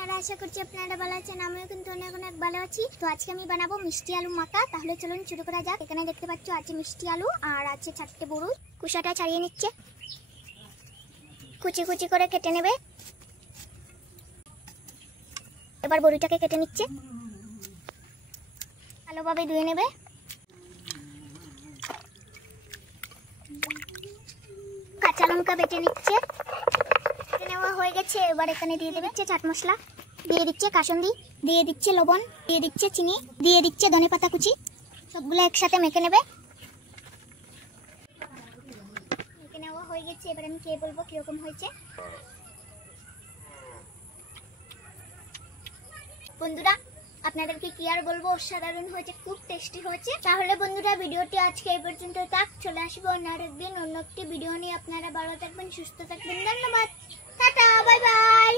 আপনারা আশা করছি আপনারা ভালো আছেন, আমিও কিন্তু অনেক অনেক ভালো আছি। তো আজকে আমি বানাবো মিষ্টি আলু মাখা। তাহলে চলুন শুরু করা যাক। এখানে দেখতে পাচ্ছ আছে মিষ্টি আলু আর আছে 4টে বড়ি। কুসাটা ছাড়িয়ে নিচ্ছে, কুচি কুচি করে কেটে নেবে। এবার বড়িটাকে কেটে নিচ্ছে, ভালোভাবে ধুয়ে নেবে। কাঁচা লঙ্কা বেটে নিচ্ছে, নেওয়া হয়ে গেছে। এবার এখানে দিয়ে দেবে চাট মশলা, দিয়ে দিচ্ছে কাসুন্দি, দিয়ে দিচ্ছে লবণ, দিয়ে দিচ্ছে চিনি, দিয়ে দিচ্ছে ধনেপাতা কুচি। সবগুলো একসাথে মেখে নেবে। মেখে নেওয়া হয়ে গেছে। এবার আমি খেয়ে বলবো কিরকম হয়েছে। বন্ধুরা আপনাদেরকে কি আর বলবো, অসাধারণ হয়েছে, খুব টেস্টি হয়েছে। তাহলে বন্ধুরা ভিডিওটি আজকে এই পর্যন্ত থাক। চলে আসবো অন্য আরেকদিন অন্য একটি ভিডিও নিয়ে। আপনারা ভালো থাকবেন, সুস্থ থাকবেন। ধন্যবাদ, টাটা, বাই বাই।